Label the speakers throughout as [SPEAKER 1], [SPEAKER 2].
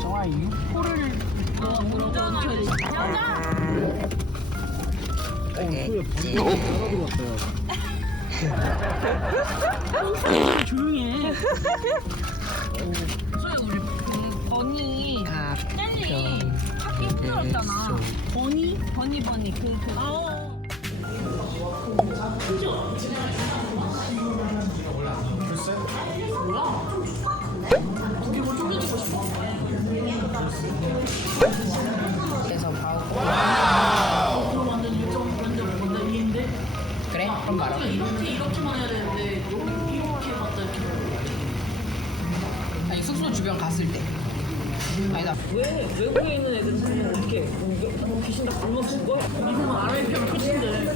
[SPEAKER 1] 정말 육포를
[SPEAKER 2] 어 뭐라고 여자
[SPEAKER 1] 어, 그래 방금 알아들었어요.
[SPEAKER 2] 조용히 해 소야 우리 그 버니 젤리 찾기 힘들었잖아 버니? 버니 버니 그 그. 아 어.
[SPEAKER 1] 그래서
[SPEAKER 2] 완전 일정 완전 완전 이인데
[SPEAKER 1] 그래? 그럼 말아.
[SPEAKER 2] 이렇게 이렇게만 해야 되는데 이렇게 갔다 이렇게
[SPEAKER 1] 아니 숙소 주변 갔을 때. 아니다.
[SPEAKER 2] 왜 외국에 있는 애들은 어떻게 뭐 귀신 다 굶어 죽어? 미국은 아라비아가 끝인데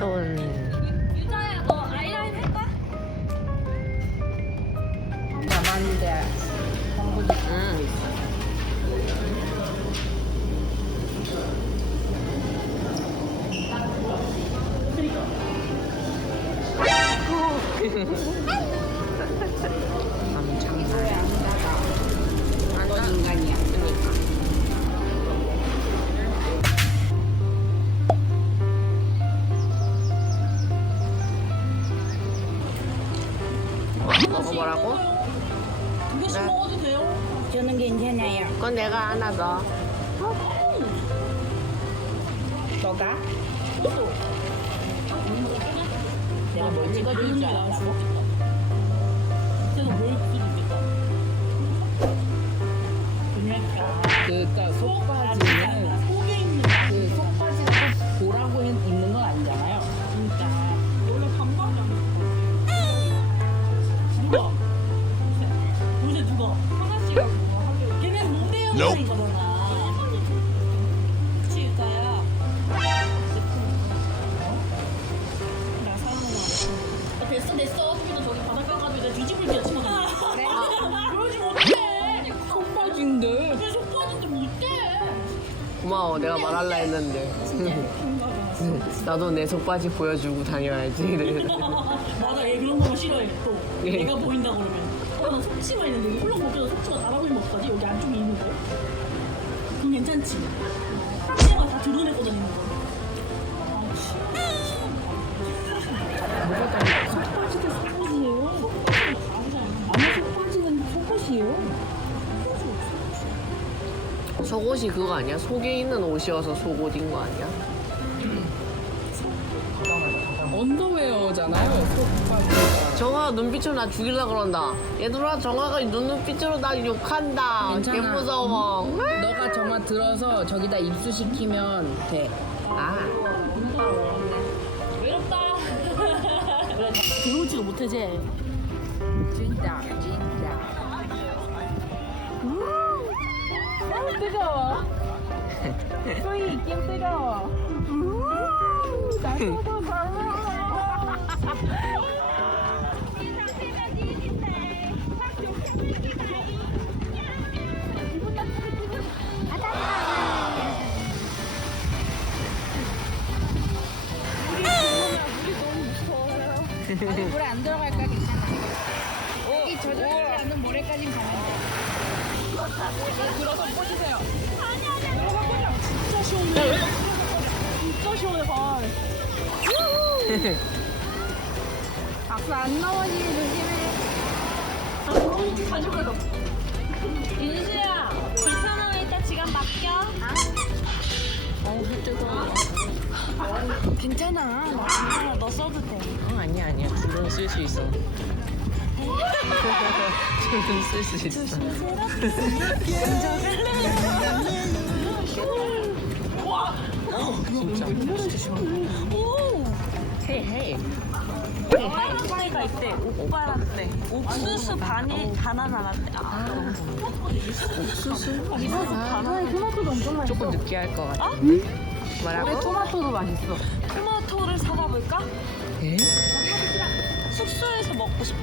[SPEAKER 3] 길손
[SPEAKER 2] 유자야 너 아이라인?
[SPEAKER 1] 남았는데 한국이
[SPEAKER 3] 응. 엄청 괜찮아요? 그건 내가 하나 더. 너가?
[SPEAKER 2] 내가 뭘 찍어줄 줄뭘 찍어주겠다 그러니까?
[SPEAKER 1] 그니까 속
[SPEAKER 3] 고마워. 내가 말할라 했는데. 나도 내 속바지 보여주고 다녀야지.
[SPEAKER 2] 맞아. 얘 그런 거 싫어해. 또
[SPEAKER 3] 예.
[SPEAKER 2] 얘가 보인다 그러면. 어나 속치마 있는데. 이거 훌렁 벗겨서 속치마 달아보이면 어떡하지? 여기 안쪽에 있는 거 그럼 괜찮지? 속치마 다 드러내고 속옷이
[SPEAKER 3] 그거 아니야? 속에 있는 옷이어서 속옷인 거 아니야?
[SPEAKER 1] 언더웨어잖아요.
[SPEAKER 3] 정화가 눈빛으로 나 죽일라 그런다 얘들아 정화가 눈빛으로 나 욕한다
[SPEAKER 1] 괜찮아.
[SPEAKER 3] 개 무서워
[SPEAKER 1] 너가 정화 들어서 저기다 입수시키면 돼.
[SPEAKER 3] 아
[SPEAKER 2] 외롭다 들어오지도 못해지
[SPEAKER 1] 진짜 진짜.
[SPEAKER 2] 너무 뜨거워. 소희 있긴 뜨거워. 나도
[SPEAKER 4] 물에 들어서 꽂으세요. 아니 아니. 들어가 꽂아.
[SPEAKER 2] 진짜 시원해. 진짜 시원해 발.
[SPEAKER 4] 유후. 안 넘어지게 조심해.
[SPEAKER 2] 아, 너무 가져가요.
[SPEAKER 4] 윤수야, 불편하면 이따 지갑 맡겨. 아. 어우, 뜨거워. 괜찮아. 나, 써도 돼.
[SPEAKER 3] 어, 아니야, 아니야. 분명 쓸수 있어. 줄은 쓸수 있어
[SPEAKER 2] 오!
[SPEAKER 3] 헤이 헤이
[SPEAKER 2] 오빠가 있대. 오빠라떼. 옥수수 반이 바나나 라떼. 아.
[SPEAKER 3] 옥수수?
[SPEAKER 4] 토마토도 엄청 맛있어.
[SPEAKER 3] 조금 느끼할 것 같아 뭐라고?
[SPEAKER 4] 토마토도 맛있어.
[SPEAKER 2] 토마토를 사가볼까?
[SPEAKER 3] 예?
[SPEAKER 2] 숙소에서 먹고 싶어.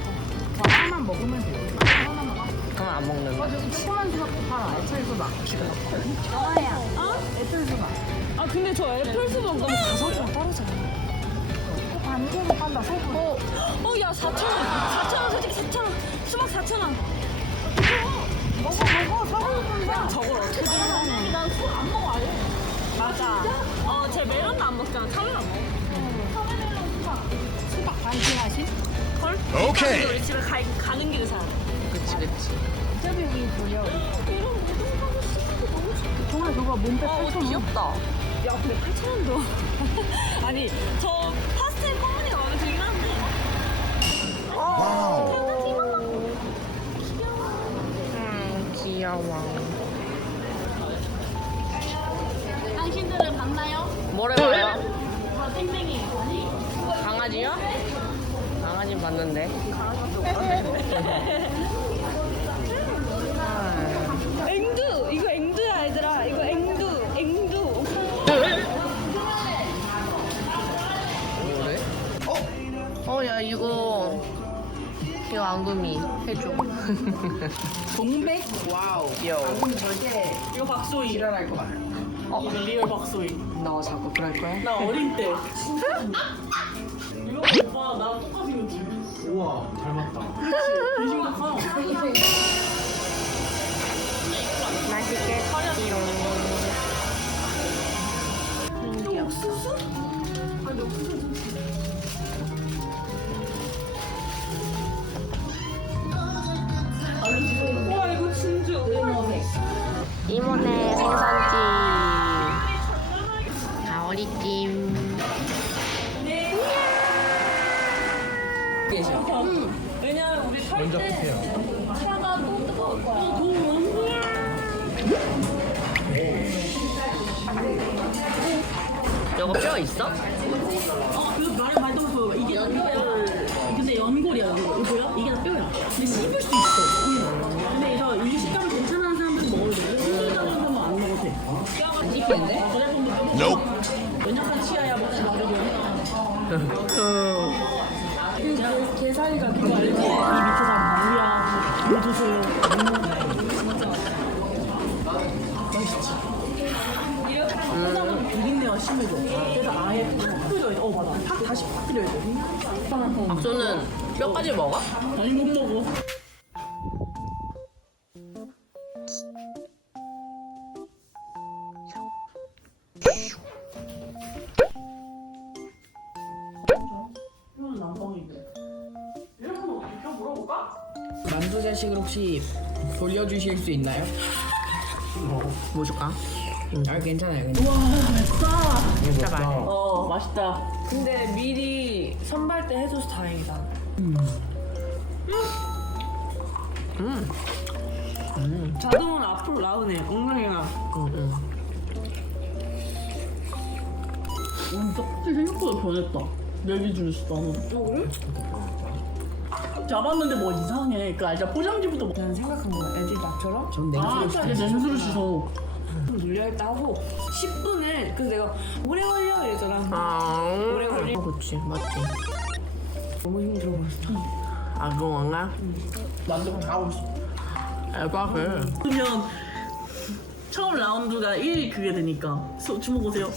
[SPEAKER 4] 먹으면 돼. 하나만 먹어.
[SPEAKER 3] 그럼 안 먹는다
[SPEAKER 4] 어, 저기 조그만 수박 팔아. 애플 수박. 너야. 어? 애플 수박.
[SPEAKER 2] 아 근데 저 애플 수박 너무 가성비가 떨어져요.
[SPEAKER 4] 어, 반개로 판다. 소금.
[SPEAKER 2] 어, 어, 야, 4,000원. 4,000원, 솔직히 4,000원. 수박 4,000원.
[SPEAKER 4] 먹어, 먹어. 사과는
[SPEAKER 2] 저걸 어떻게 들어? 난 수박 안 먹어, 아예. 맞아. 어, 제 멜론도 안 먹잖아. 카멜 안 먹어.
[SPEAKER 4] 수박 반개 하시?
[SPEAKER 2] 헐?
[SPEAKER 5] 오케이.
[SPEAKER 2] 우리 집에 가, 가는 길에 사.
[SPEAKER 3] 그치 그치
[SPEAKER 4] 저기 여기 돌려. 정말 그거 몸빼
[SPEAKER 2] 어,
[SPEAKER 4] 8,000원.
[SPEAKER 2] 귀엽다. 야, 근데 8,000원도. 아니, 저 파스텔 컴퍼니가 마음에 들긴 한데.
[SPEAKER 3] 음 귀여워
[SPEAKER 2] 당신들을 봤나요?
[SPEAKER 3] 뭐래요?
[SPEAKER 2] 다 땡땡이.
[SPEAKER 3] 강아지요? 강아지 봤는데
[SPEAKER 2] 앵두! 이거 앵두야, 얘들아. 이거 앵두. 앵두.
[SPEAKER 3] 뭐래? 어? 어, 야, 이거. 이거 앙금이 해줘.
[SPEAKER 1] 동백? 와우.
[SPEAKER 3] 귀여워.
[SPEAKER 2] 이거 박소희.
[SPEAKER 1] 일어날 것 같아.
[SPEAKER 2] 어, 이거 리얼 박소희.
[SPEAKER 3] 너 자꾸 그럴 거야?
[SPEAKER 2] 나 어릴 때. 이거 오빠 똑같이
[SPEAKER 5] 우와 닮았다.
[SPEAKER 2] 이 심각하.
[SPEAKER 3] 맛있겠지요.
[SPEAKER 2] 와 이거 진주.
[SPEAKER 3] 이모네 생선찜. 가오리찜.
[SPEAKER 1] 계셔.
[SPEAKER 2] 응. 왜냐면 우리 살
[SPEAKER 5] 먼저
[SPEAKER 2] 때
[SPEAKER 5] 드세요.
[SPEAKER 2] 차가 또 뜨거울 거야. 어.
[SPEAKER 3] 이거 뼈 있어?
[SPEAKER 2] 어, 이거 말을
[SPEAKER 3] 박소는 뼈까지 먹어?
[SPEAKER 2] 아니, 못 먹어.
[SPEAKER 1] 만두 자식을 혹시 돌려주실 수 있나요?
[SPEAKER 3] 뭐 줄까?
[SPEAKER 1] 아 괜찮아요. 괜찮아요.
[SPEAKER 3] 진짜 맛있어.
[SPEAKER 2] 어, 맛있다. 근데 미리 선발 때 해줘서 다행이다. 음. 자동으로 앞으로 나오네. 엉덩이가.
[SPEAKER 3] 응, 응.
[SPEAKER 2] 진짜 확실히 생각보다 변했다. 내 기준에서 나는. 어, 그래? 잡았는데 뭐 이상해. 그 알자 포장지부터 뭐.
[SPEAKER 4] 난 생각한 거야. 애들 나처럼
[SPEAKER 1] 전
[SPEAKER 2] 아,
[SPEAKER 1] 냉수로
[SPEAKER 2] 이게 냉수를 씻어.
[SPEAKER 4] 눌려있다 하고 10분을 그래서 내가 오래 걸려 이러잖아.
[SPEAKER 3] 아,
[SPEAKER 4] 오래 걸리-
[SPEAKER 3] 어, 그치, 맞지.
[SPEAKER 4] 너무 힘들어 보였어.
[SPEAKER 3] 아, 그건가?
[SPEAKER 1] 만두가 다 하고 있어.
[SPEAKER 3] 에바, 그래.
[SPEAKER 2] 그러면 처음 라운드가 1 그게 되니까 소, 주목 보세요.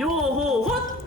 [SPEAKER 2] 요호 헛.